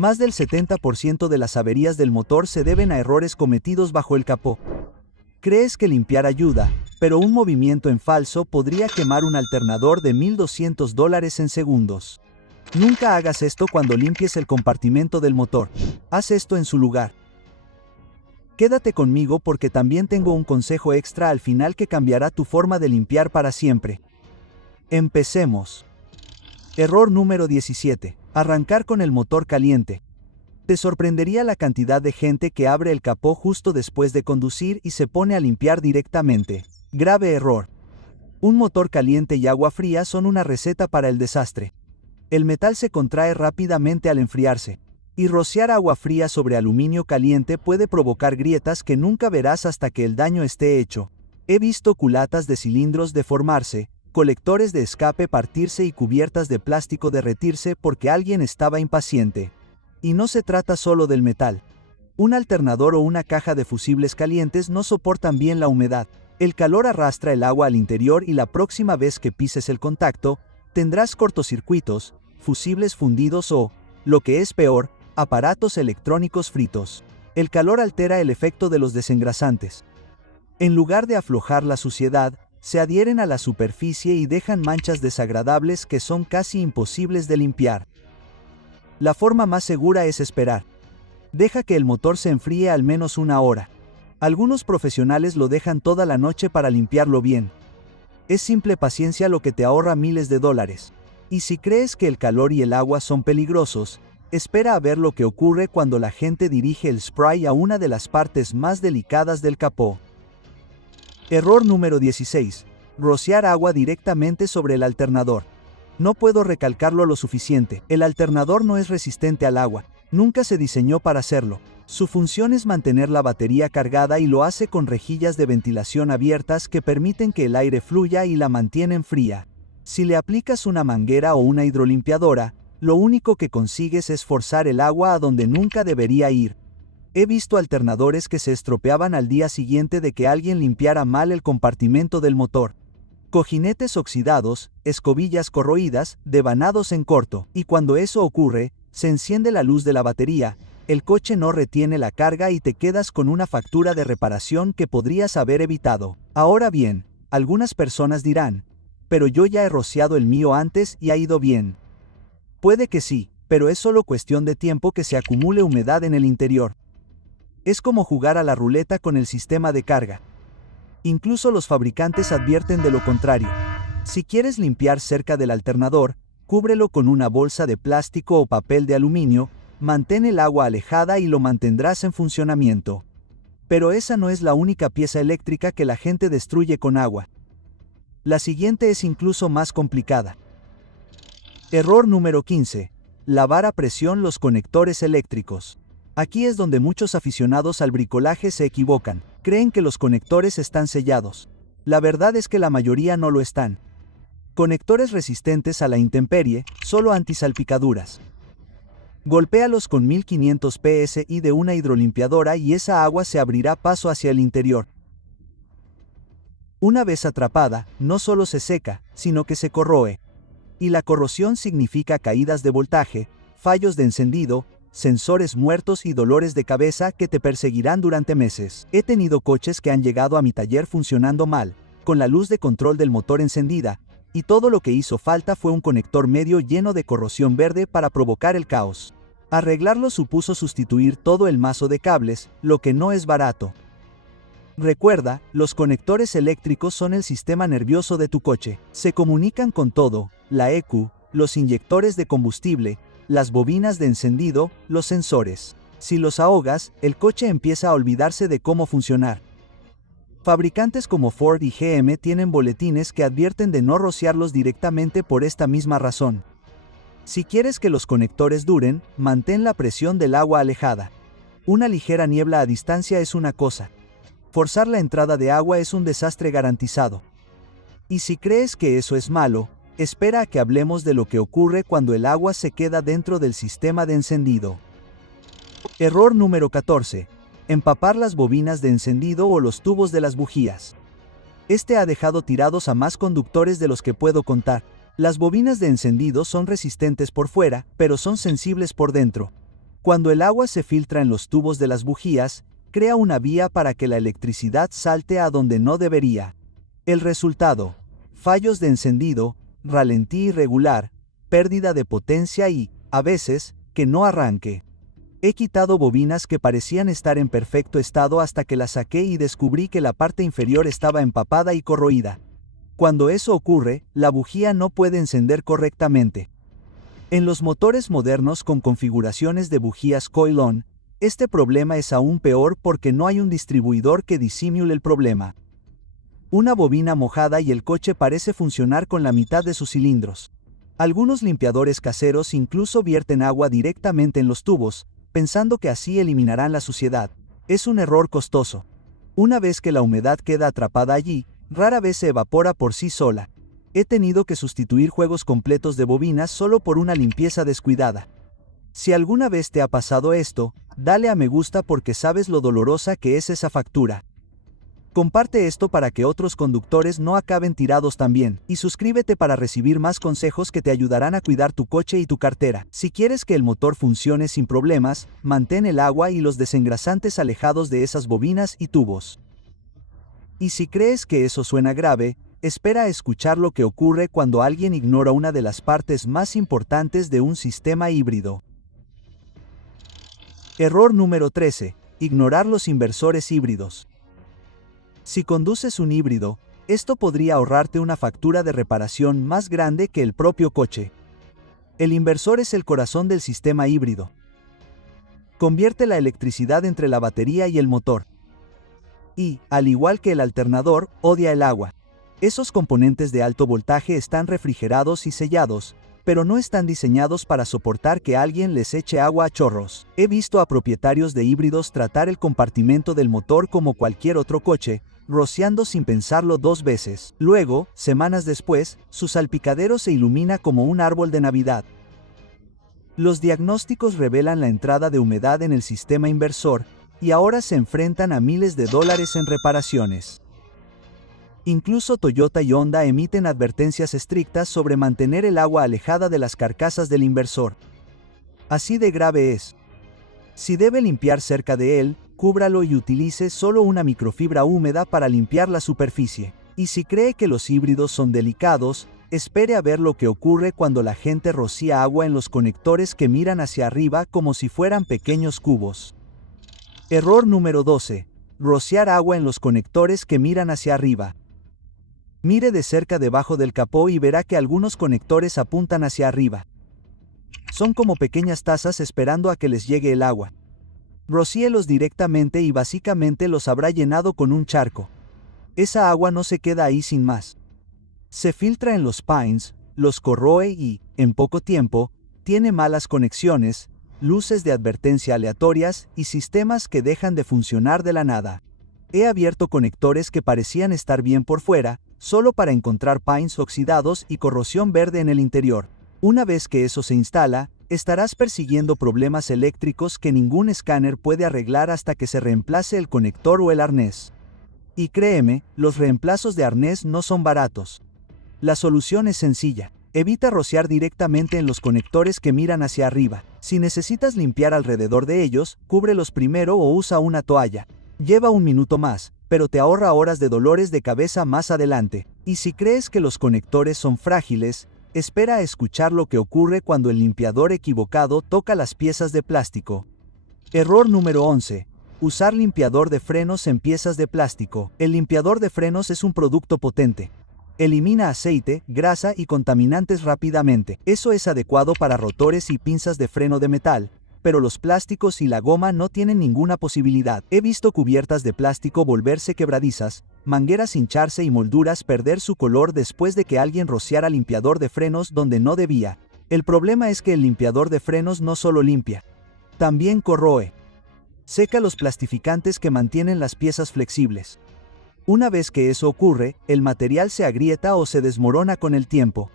Más del 70% de las averías del motor se deben a errores cometidos bajo el capó. Crees que limpiar ayuda, pero un movimiento en falso podría quemar un alternador de $1,200 en segundos. Nunca hagas esto cuando limpies el compartimento del motor. Haz esto en su lugar. Quédate conmigo porque también tengo un consejo extra al final que cambiará tu forma de limpiar para siempre. Empecemos. Error número 17. Arrancar con el motor caliente. Te sorprendería la cantidad de gente que abre el capó justo después de conducir y se pone a limpiar directamente. Grave error. Un motor caliente y agua fría son una receta para el desastre. El metal se contrae rápidamente al enfriarse, y rociar agua fría sobre aluminio caliente puede provocar grietas que nunca verás hasta que el daño esté hecho. He visto culatas de cilindros deformarse, colectores de escape partirse y cubiertas de plástico derretirse porque alguien estaba impaciente. Y no se trata solo del metal. Un alternador o una caja de fusibles calientes no soportan bien la humedad. El calor arrastra el agua al interior y la próxima vez que pises el contacto, tendrás cortocircuitos, fusibles fundidos o, lo que es peor, aparatos electrónicos fritos. El calor altera el efecto de los desengrasantes. En lugar de aflojar la suciedad, se adhieren a la superficie y dejan manchas desagradables que son casi imposibles de limpiar. La forma más segura es esperar. Deja que el motor se enfríe al menos una hora. Algunos profesionales lo dejan toda la noche para limpiarlo bien. Es simple paciencia lo que te ahorra miles de dólares. Y si crees que el calor y el agua son peligrosos, espera a ver lo que ocurre cuando la gente dirige el spray a una de las partes más delicadas del capó. Error número 16. Rociar agua directamente sobre el alternador. No puedo recalcarlo lo suficiente, el alternador no es resistente al agua, nunca se diseñó para hacerlo. Su función es mantener la batería cargada y lo hace con rejillas de ventilación abiertas que permiten que el aire fluya y la mantienen fría. Si le aplicas una manguera o una hidrolimpiadora, lo único que consigues es forzar el agua a donde nunca debería ir. He visto alternadores que se estropeaban al día siguiente de que alguien limpiara mal el compartimento del motor. Cojinetes oxidados, escobillas corroídas, devanados en corto, y cuando eso ocurre, se enciende la luz de la batería, el coche no retiene la carga y te quedas con una factura de reparación que podrías haber evitado. Ahora bien, algunas personas dirán, pero yo ya he rociado el mío antes y ha ido bien. Puede que sí, pero es solo cuestión de tiempo que se acumule humedad en el interior. Es como jugar a la ruleta con el sistema de carga. Incluso los fabricantes advierten de lo contrario. Si quieres limpiar cerca del alternador, cúbrelo con una bolsa de plástico o papel de aluminio, mantén el agua alejada y lo mantendrás en funcionamiento. Pero esa no es la única pieza eléctrica que la gente destruye con agua. La siguiente es incluso más complicada. Error número 15. Lavar a presión los conectores eléctricos. Aquí es donde muchos aficionados al bricolaje se equivocan. Creen que los conectores están sellados. La verdad es que la mayoría no lo están. Conectores resistentes a la intemperie, solo antisalpicaduras. Golpéalos con 1500 psi de una hidrolimpiadora y esa agua se abrirá paso hacia el interior. Una vez atrapada, no solo se seca, sino que se corroe. Y la corrosión significa caídas de voltaje, fallos de encendido, sensores muertos y dolores de cabeza que te perseguirán durante meses. He tenido coches que han llegado a mi taller funcionando mal, con la luz de control del motor encendida, y todo lo que hizo falta fue un conector medio lleno de corrosión verde para provocar el caos. Arreglarlo supuso sustituir todo el mazo de cables, lo que no es barato. Recuerda, los conectores eléctricos son el sistema nervioso de tu coche. Se comunican con todo, la ECU, los inyectores de combustible, las bobinas de encendido, los sensores. Si los ahogas, el coche empieza a olvidarse de cómo funcionar. Fabricantes como Ford y GM tienen boletines que advierten de no rociarlos directamente por esta misma razón. Si quieres que los conectores duren, mantén la presión del agua alejada. Una ligera niebla a distancia es una cosa. Forzar la entrada de agua es un desastre garantizado. Y si crees que eso es malo, espera a que hablemos de lo que ocurre cuando el agua se queda dentro del sistema de encendido. Error número 14. Empapar las bobinas de encendido o los tubos de las bujías. Este ha dejado tirados a más conductores de los que puedo contar. Las bobinas de encendido son resistentes por fuera, pero son sensibles por dentro. Cuando el agua se filtra en los tubos de las bujías, crea una vía para que la electricidad salte a donde no debería. El resultado: fallos de encendido, ralentí irregular, pérdida de potencia y, a veces, que no arranque. He quitado bobinas que parecían estar en perfecto estado hasta que las saqué y descubrí que la parte inferior estaba empapada y corroída. Cuando eso ocurre, la bujía no puede encender correctamente. En los motores modernos con configuraciones de bujías coil-on, este problema es aún peor porque no hay un distribuidor que disimule el problema. Una bobina mojada y el coche parece funcionar con la mitad de sus cilindros. Algunos limpiadores caseros incluso vierten agua directamente en los tubos, pensando que así eliminarán la suciedad. Es un error costoso. Una vez que la humedad queda atrapada allí, rara vez se evapora por sí sola. He tenido que sustituir juegos completos de bobinas solo por una limpieza descuidada. Si alguna vez te ha pasado esto, dale a me gusta porque sabes lo dolorosa que es esa factura. Comparte esto para que otros conductores no acaben tirados también, y suscríbete para recibir más consejos que te ayudarán a cuidar tu coche y tu cartera. Si quieres que el motor funcione sin problemas, mantén el agua y los desengrasantes alejados de esas bobinas y tubos. Y si crees que eso suena grave, espera a escuchar lo que ocurre cuando alguien ignora una de las partes más importantes de un sistema híbrido. Error número 13. Ignorar los inversores híbridos. Si conduces un híbrido, esto podría ahorrarte una factura de reparación más grande que el propio coche. El inversor es el corazón del sistema híbrido. Convierte la electricidad entre la batería y el motor. Y, al igual que el alternador, odia el agua. Esos componentes de alto voltaje están refrigerados y sellados, pero no están diseñados para soportar que alguien les eche agua a chorros. He visto a propietarios de híbridos tratar el compartimento del motor como cualquier otro coche, rociando sin pensarlo 2 veces. Luego, semanas después, su salpicadero se ilumina como un árbol de Navidad. Los diagnósticos revelan la entrada de humedad en el sistema inversor, y ahora se enfrentan a miles de dólares en reparaciones. Incluso Toyota y Honda emiten advertencias estrictas sobre mantener el agua alejada de las carcasas del inversor. Así de grave es. Si debe limpiar cerca de él, cúbralo y utilice solo una microfibra húmeda para limpiar la superficie. Y si cree que los híbridos son delicados, espere a ver lo que ocurre cuando la gente rocía agua en los conectores que miran hacia arriba como si fueran pequeños cubos. Error número 12. Rociar agua en los conectores que miran hacia arriba. Mire de cerca debajo del capó y verá que algunos conectores apuntan hacia arriba. Son como pequeñas tazas esperando a que les llegue el agua. Rocíelos directamente y básicamente los habrá llenado con un charco. Esa agua no se queda ahí sin más. Se filtra en los pines, los corroe y, en poco tiempo, tiene malas conexiones, luces de advertencia aleatorias y sistemas que dejan de funcionar de la nada. He abierto conectores que parecían estar bien por fuera, solo para encontrar pines oxidados y corrosión verde en el interior. Una vez que eso se instala, estarás persiguiendo problemas eléctricos que ningún escáner puede arreglar hasta que se reemplace el conector o el arnés. Y créeme, los reemplazos de arnés no son baratos. La solución es sencilla. Evita rociar directamente en los conectores que miran hacia arriba. Si necesitas limpiar alrededor de ellos, cúbrelos primero o usa una toalla. Lleva un minuto más, pero te ahorra horas de dolores de cabeza más adelante. Y si crees que los conectores son frágiles, espera a escuchar lo que ocurre cuando el limpiador equivocado toca las piezas de plástico. Error número 11. Usar limpiador de frenos en piezas de plástico. El limpiador de frenos es un producto potente. Elimina aceite, grasa y contaminantes rápidamente. Eso es adecuado para rotores y pinzas de freno de metal, pero los plásticos y la goma no tienen ninguna posibilidad. He visto cubiertas de plástico volverse quebradizas, mangueras hincharse y molduras perder su color después de que alguien rociara limpiador de frenos donde no debía. El problema es que el limpiador de frenos no solo limpia, también corroe. Seca los plastificantes que mantienen las piezas flexibles. Una vez que eso ocurre, el material se agrieta o se desmorona con el tiempo.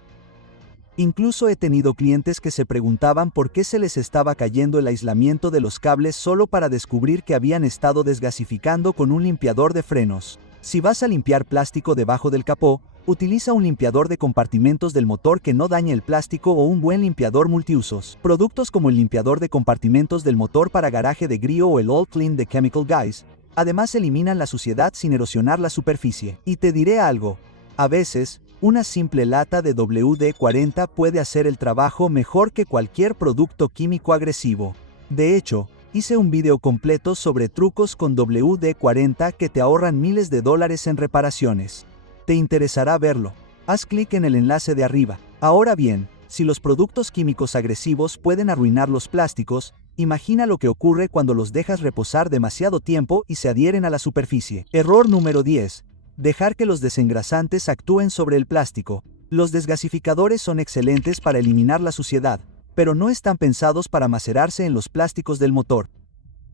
Incluso he tenido clientes que se preguntaban por qué se les estaba cayendo el aislamiento de los cables solo para descubrir que habían estado desgasificando con un limpiador de frenos. Si vas a limpiar plástico debajo del capó, Utiliza un limpiador de compartimentos del motor que no dañe el plástico o un buen limpiador multiusos. Productos como el limpiador de compartimentos del motor para garaje de Grio o el All Clean de Chemical Guys, además eliminan la suciedad sin erosionar la superficie. Y te diré algo, a veces, una simple lata de WD-40 puede hacer el trabajo mejor que cualquier producto químico agresivo. De hecho, hice un video completo sobre trucos con WD-40 que te ahorran miles de dólares en reparaciones. Te interesará verlo. Haz clic en el enlace de arriba. Ahora bien, si los productos químicos agresivos pueden arruinar los plásticos, imagina lo que ocurre cuando los dejas reposar demasiado tiempo y se adhieren a la superficie. Error número 10. Dejar que los desengrasantes actúen sobre el plástico. Los desgasificadores son excelentes para eliminar la suciedad, pero no están pensados para macerarse en los plásticos del motor.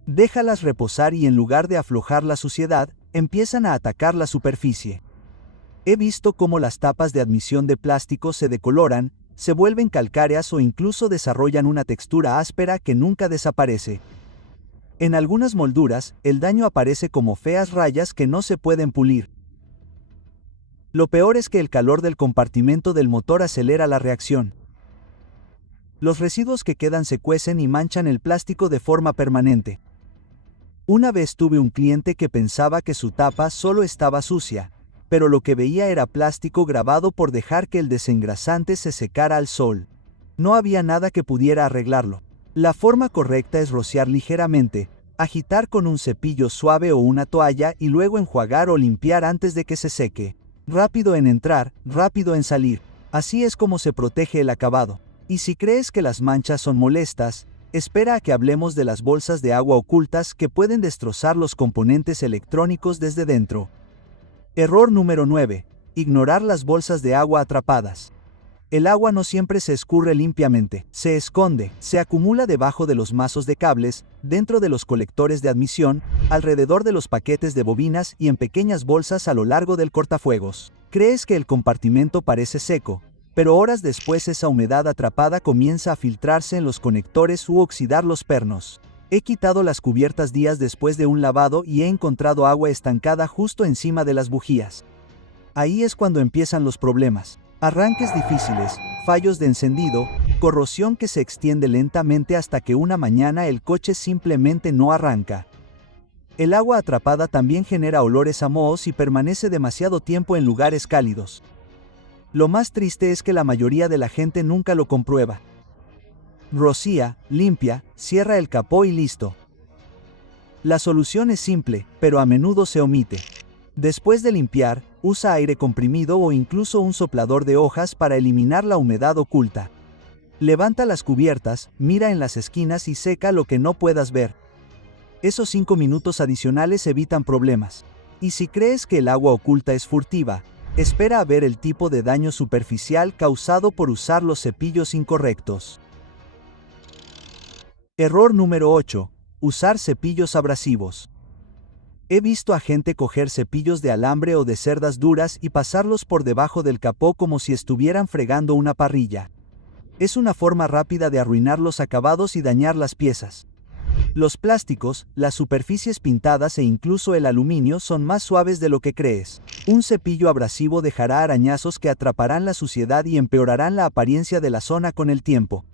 Déjalas reposar y en lugar de aflojar la suciedad, empiezan a atacar la superficie. He visto cómo las tapas de admisión de plástico se decoloran, se vuelven calcáreas o incluso desarrollan una textura áspera que nunca desaparece. En algunas molduras, el daño aparece como feas rayas que no se pueden pulir. Lo peor es que el calor del compartimento del motor acelera la reacción. Los residuos que quedan se cuecen y manchan el plástico de forma permanente. Una vez tuve un cliente que pensaba que su tapa solo estaba sucia, pero lo que veía era plástico grabado por dejar que el desengrasante se secara al sol. No había nada que pudiera arreglarlo. La forma correcta es rociar ligeramente, agitar con un cepillo suave o una toalla y luego enjuagar o limpiar antes de que se seque. Rápido en entrar, rápido en salir. Así es como se protege el acabado. Y si crees que las manchas son molestas, espera a que hablemos de las bolsas de agua ocultas que pueden destrozar los componentes electrónicos desde dentro. Error número 9. Ignorar las bolsas de agua atrapadas. El agua no siempre se escurre limpiamente, se esconde, se acumula debajo de los mazos de cables, dentro de los colectores de admisión, alrededor de los paquetes de bobinas y en pequeñas bolsas a lo largo del cortafuegos. Crees que el compartimento parece seco, pero horas después esa humedad atrapada comienza a filtrarse en los conectores u oxidar los pernos. He quitado las cubiertas días después de un lavado y he encontrado agua estancada justo encima de las bujías. Ahí es cuando empiezan los problemas. Arranques difíciles, fallos de encendido, corrosión que se extiende lentamente hasta que una mañana el coche simplemente no arranca. El agua atrapada también genera olores a mohos y permanece demasiado tiempo en lugares cálidos. Lo más triste es que la mayoría de la gente nunca lo comprueba. Rocía, limpia, cierra el capó y listo. La solución es simple, pero a menudo se omite. Después de limpiar, usa aire comprimido o incluso un soplador de hojas para eliminar la humedad oculta. Levanta las cubiertas, mira en las esquinas y seca lo que no puedas ver. Esos 5 minutos adicionales evitan problemas. Y si crees que el agua oculta es furtiva, espera a ver el tipo de daño superficial causado por usar los cepillos incorrectos. Error número 8. Usar cepillos abrasivos. He visto a gente coger cepillos de alambre o de cerdas duras y pasarlos por debajo del capó como si estuvieran fregando una parrilla. Es una forma rápida de arruinar los acabados y dañar las piezas. Los plásticos, las superficies pintadas e incluso el aluminio son más suaves de lo que crees. Un cepillo abrasivo dejará arañazos que atraparán la suciedad y empeorarán la apariencia de la zona con el tiempo.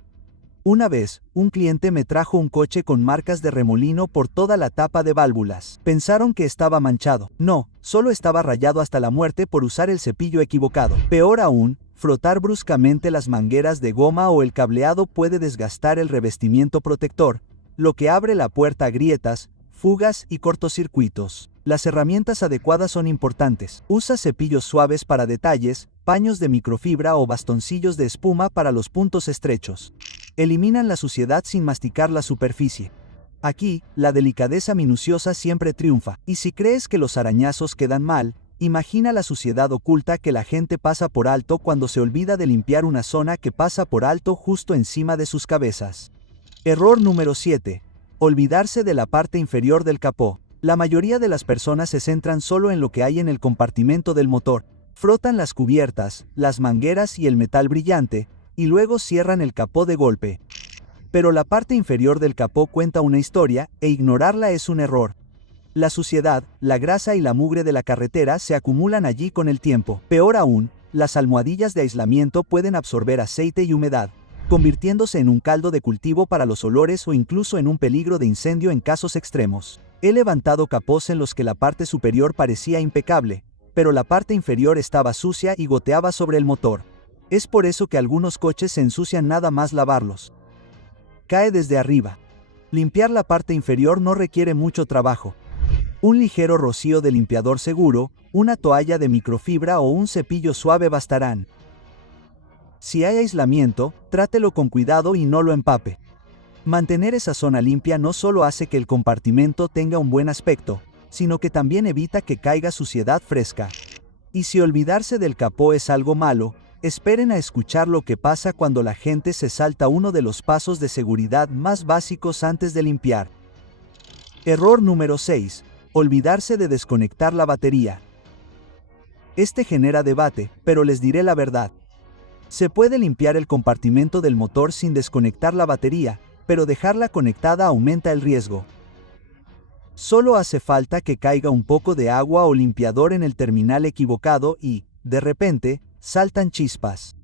Una vez, un cliente me trajo un coche con marcas de remolino por toda la tapa de válvulas. Pensaron que estaba manchado. No, solo estaba rayado hasta la muerte por usar el cepillo equivocado. Peor aún, frotar bruscamente las mangueras de goma o el cableado puede desgastar el revestimiento protector, lo que abre la puerta a grietas, fugas y cortocircuitos. Las herramientas adecuadas son importantes. Usa cepillos suaves para detalles, paños de microfibra o bastoncillos de espuma para los puntos estrechos. Eliminan la suciedad sin masticar la superficie. Aquí, la delicadeza minuciosa siempre triunfa. Y si crees que los arañazos quedan mal, imagina la suciedad oculta que la gente pasa por alto cuando se olvida de limpiar una zona que pasa por alto justo encima de sus cabezas. Error número 7. Olvidarse de la parte inferior del capó. La mayoría de las personas se centran solo en lo que hay en el compartimento del motor. Frotan las cubiertas, las mangueras y el metal brillante, y luego cierran el capó de golpe. Pero la parte inferior del capó cuenta una historia, e ignorarla es un error. La suciedad, la grasa y la mugre de la carretera se acumulan allí con el tiempo. Peor aún, las almohadillas de aislamiento pueden absorber aceite y humedad, convirtiéndose en un caldo de cultivo para los olores o incluso en un peligro de incendio en casos extremos. He levantado capós en los que la parte superior parecía impecable, pero la parte inferior estaba sucia y goteaba sobre el motor. Es por eso que algunos coches se ensucian nada más lavarlos. Cae desde arriba. Limpiar la parte inferior no requiere mucho trabajo. Un ligero rocío de limpiador seguro, una toalla de microfibra o un cepillo suave bastarán. Si hay aislamiento, trátelo con cuidado y no lo empape. Mantener esa zona limpia no solo hace que el compartimento tenga un buen aspecto, sino que también evita que caiga suciedad fresca. Y si olvidarse del capó es algo malo, esperen a escuchar lo que pasa cuando la gente se salta uno de los pasos de seguridad más básicos antes de limpiar. Error número 6. Olvidarse de desconectar la batería. Este genera debate, pero les diré la verdad. Se puede limpiar el compartimento del motor sin desconectar la batería, pero dejarla conectada aumenta el riesgo. Solo hace falta que caiga un poco de agua o limpiador en el terminal equivocado y, de repente, saltan chispas.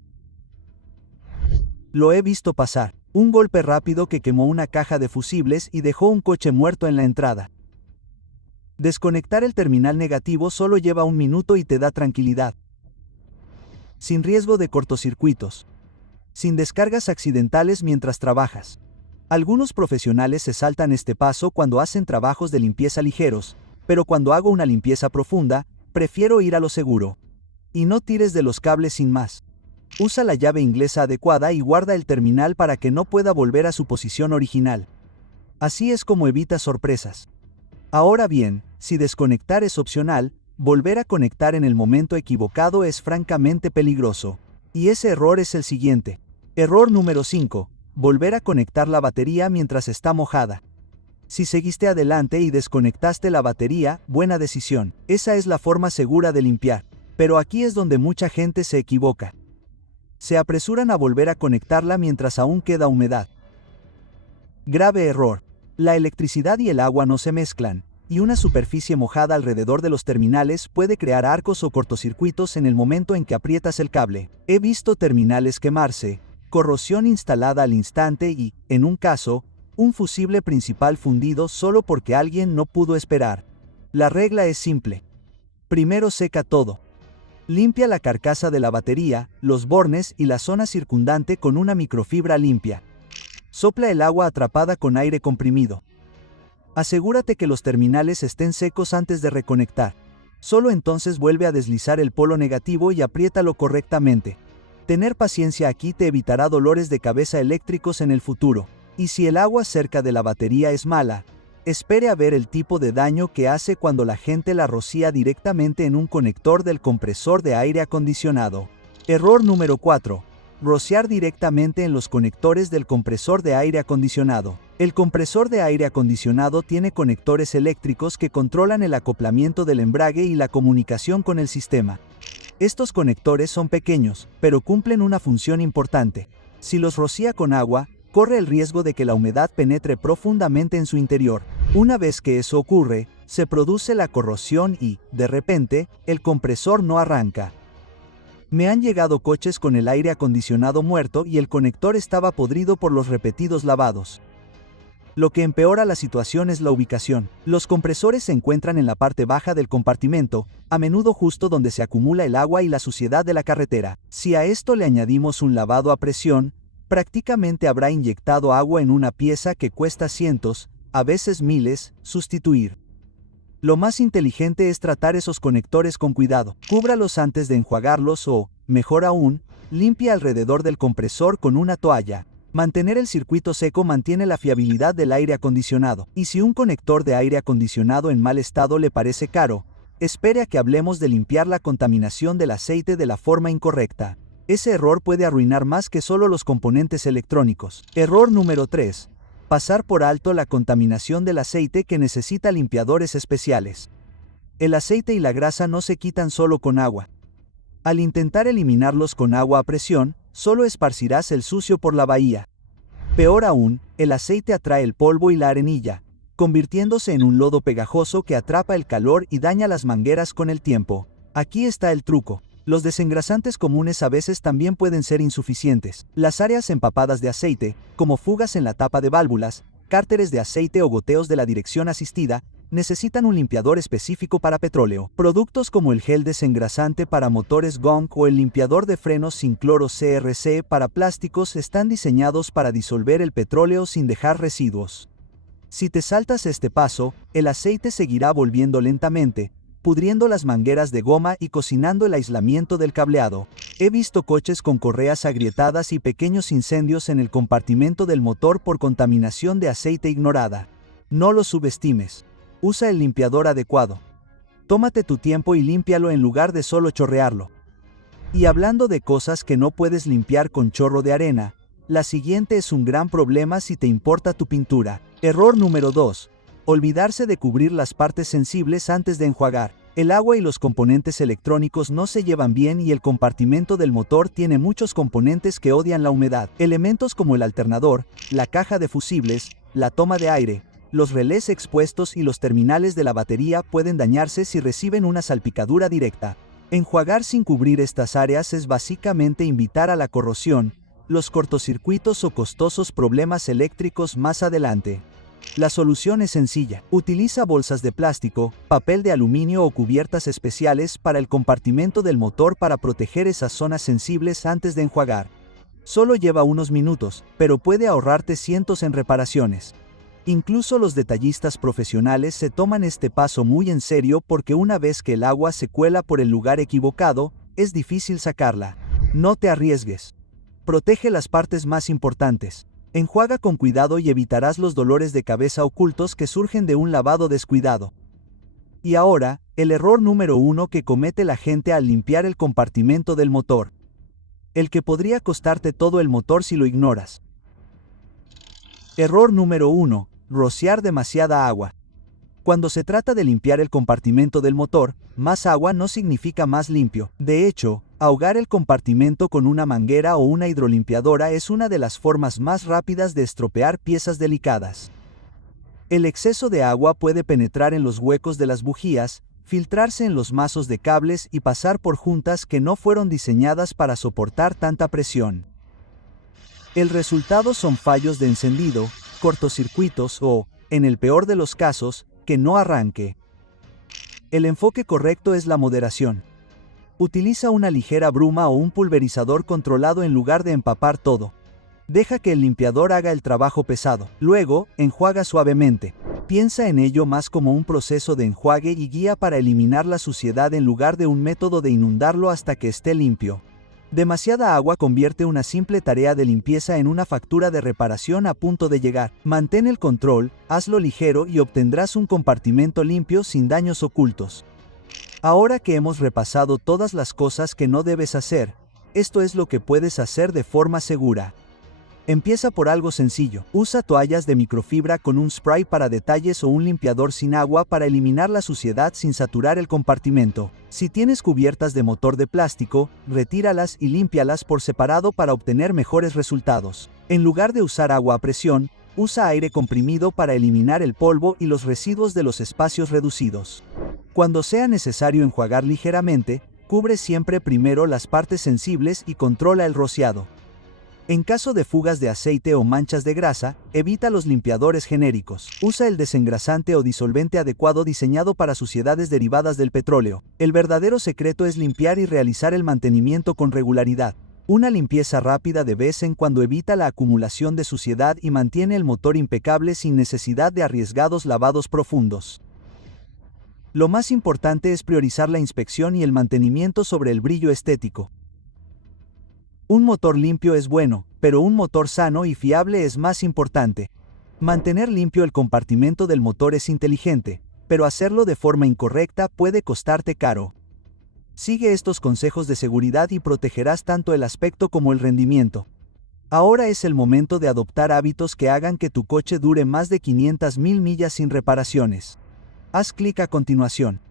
Lo he visto pasar. Un golpe rápido que quemó una caja de fusibles y dejó un coche muerto en la entrada. Desconectar el terminal negativo solo lleva un minuto y te da tranquilidad. Sin riesgo de cortocircuitos. Sin descargas accidentales mientras trabajas. Algunos profesionales se saltan este paso cuando hacen trabajos de limpieza ligeros, pero cuando hago una limpieza profunda, prefiero ir a lo seguro. Y no tires de los cables sin más. Usa la llave inglesa adecuada y guarda el terminal para que no pueda volver a su posición original. Así es como evita sorpresas. Ahora bien, si desconectar es opcional, volver a conectar en el momento equivocado es francamente peligroso. Y ese error es el siguiente. Error número 5. Volver a conectar la batería mientras está mojada. Si seguiste adelante y desconectaste la batería, buena decisión. Esa es la forma segura de limpiar. Pero aquí es donde mucha gente se equivoca. Se apresuran a volver a conectarla mientras aún queda humedad. Grave error. La electricidad y el agua no se mezclan, y una superficie mojada alrededor de los terminales puede crear arcos o cortocircuitos en el momento en que aprietas el cable. He visto terminales quemarse, corrosión instalada al instante y, en un caso, un fusible principal fundido solo porque alguien no pudo esperar. La regla es simple. Primero seca todo. Limpia la carcasa de la batería, los bornes y la zona circundante con una microfibra limpia. Sopla el agua atrapada con aire comprimido. Asegúrate que los terminales estén secos antes de reconectar. Solo entonces vuelve a deslizar el polo negativo y apriétalo correctamente. Tener paciencia aquí te evitará dolores de cabeza eléctricos en el futuro. Y si el agua cerca de la batería es mala, espere a ver el tipo de daño que hace cuando la gente la rocía directamente en un conector del compresor de aire acondicionado. Error número 4. Rociar directamente en los conectores del compresor de aire acondicionado. El compresor de aire acondicionado tiene conectores eléctricos que controlan el acoplamiento del embrague y la comunicación con el sistema. Estos conectores son pequeños, pero cumplen una función importante. Si los rocía con agua, corre el riesgo de que la humedad penetre profundamente en su interior. Una vez que eso ocurre, se produce la corrosión y, de repente, el compresor no arranca. Me han llegado coches con el aire acondicionado muerto y el conector estaba podrido por los repetidos lavados. Lo que empeora la situación es la ubicación. Los compresores se encuentran en la parte baja del compartimento, a menudo justo donde se acumula el agua y la suciedad de la carretera. Si a esto le añadimos un lavado a presión, prácticamente habrá inyectado agua en una pieza que cuesta cientos, a veces miles, sustituir. Lo más inteligente es tratar esos conectores con cuidado. Cúbralos antes de enjuagarlos o, mejor aún, limpia alrededor del compresor con una toalla. Mantener el circuito seco mantiene la fiabilidad del aire acondicionado. Y si un conector de aire acondicionado en mal estado le parece caro, espere a que hablemos de limpiar la contaminación del aceite de la forma incorrecta. Ese error puede arruinar más que solo los componentes electrónicos. Error número 3. Pasar por alto la contaminación del aceite que necesita limpiadores especiales. El aceite y la grasa no se quitan solo con agua. Al intentar eliminarlos con agua a presión, solo esparcirás el sucio por la bahía. Peor aún, el aceite atrae el polvo y la arenilla, convirtiéndose en un lodo pegajoso que atrapa el calor y daña las mangueras con el tiempo. Aquí está el truco. Los desengrasantes comunes a veces también pueden ser insuficientes. Las áreas empapadas de aceite, como fugas en la tapa de válvulas, cárteres de aceite o goteos de la dirección asistida, necesitan un limpiador específico para petróleo. Productos como el gel desengrasante para motores Gong o el limpiador de frenos sin cloro CRC para plásticos están diseñados para disolver el petróleo sin dejar residuos. Si te saltas este paso, el aceite seguirá volviendo lentamente, pudriendo las mangueras de goma y cocinando el aislamiento del cableado. He visto coches con correas agrietadas y pequeños incendios en el compartimento del motor por contaminación de aceite ignorada. No lo subestimes. Usa el limpiador adecuado. Tómate tu tiempo y límpialo en lugar de solo chorrearlo. Y hablando de cosas que no puedes limpiar con chorro de arena, la siguiente es un gran problema si te importa tu pintura. Error número 2. Olvidarse de cubrir las partes sensibles antes de enjuagar. El agua y los componentes electrónicos no se llevan bien y el compartimento del motor tiene muchos componentes que odian la humedad. Elementos como el alternador, la caja de fusibles, la toma de aire, los relés expuestos y los terminales de la batería pueden dañarse si reciben una salpicadura directa. Enjuagar sin cubrir estas áreas es básicamente invitar a la corrosión, los cortocircuitos o costosos problemas eléctricos más adelante. La solución es sencilla. Utiliza bolsas de plástico, papel de aluminio o cubiertas especiales para el compartimento del motor para proteger esas zonas sensibles antes de enjuagar. Solo lleva unos minutos, pero puede ahorrarte cientos en reparaciones. Incluso los detallistas profesionales se toman este paso muy en serio porque una vez que el agua se cuela por el lugar equivocado, es difícil sacarla. No te arriesgues. Protege las partes más importantes. Enjuaga con cuidado y evitarás los dolores de cabeza ocultos que surgen de un lavado descuidado. Y ahora, el error número 1 que comete la gente al limpiar el compartimento del motor. El que podría costarte todo el motor si lo ignoras. Error número 1. Rociar demasiada agua. Cuando se trata de limpiar el compartimento del motor, más agua no significa más limpio. De hecho, ahogar el compartimento con una manguera o una hidrolimpiadora es una de las formas más rápidas de estropear piezas delicadas. El exceso de agua puede penetrar en los huecos de las bujías, filtrarse en los mazos de cables y pasar por juntas que no fueron diseñadas para soportar tanta presión. El resultado son fallos de encendido, cortocircuitos o, en el peor de los casos, que no arranque. El enfoque correcto es la moderación. Utiliza una ligera bruma o un pulverizador controlado en lugar de empapar todo. Deja que el limpiador haga el trabajo pesado. Luego, enjuaga suavemente. Piensa en ello más como un proceso de enjuague y guía para eliminar la suciedad en lugar de un método de inundarlo hasta que esté limpio. Demasiada agua convierte una simple tarea de limpieza en una factura de reparación a punto de llegar. Mantén el control, hazlo ligero y obtendrás un compartimento limpio sin daños ocultos. Ahora que hemos repasado todas las cosas que no debes hacer, esto es lo que puedes hacer de forma segura. Empieza por algo sencillo. Usa toallas de microfibra con un spray para detalles o un limpiador sin agua para eliminar la suciedad sin saturar el compartimento. Si tienes cubiertas de motor de plástico, retíralas y límpialas por separado para obtener mejores resultados. En lugar de usar agua a presión, usa aire comprimido para eliminar el polvo y los residuos de los espacios reducidos. Cuando sea necesario enjuagar ligeramente, cubre siempre primero las partes sensibles y controla el rociado. En caso de fugas de aceite o manchas de grasa, evita los limpiadores genéricos. Usa el desengrasante o disolvente adecuado diseñado para suciedades derivadas del petróleo. El verdadero secreto es limpiar y realizar el mantenimiento con regularidad. Una limpieza rápida de vez en cuando evita la acumulación de suciedad y mantiene el motor impecable sin necesidad de arriesgados lavados profundos. Lo más importante es priorizar la inspección y el mantenimiento sobre el brillo estético. Un motor limpio es bueno, pero un motor sano y fiable es más importante. Mantener limpio el compartimento del motor es inteligente, pero hacerlo de forma incorrecta puede costarte caro. Sigue estos consejos de seguridad y protegerás tanto el aspecto como el rendimiento. Ahora es el momento de adoptar hábitos que hagan que tu coche dure más de 500.000 millas sin reparaciones. Haz clic a continuación.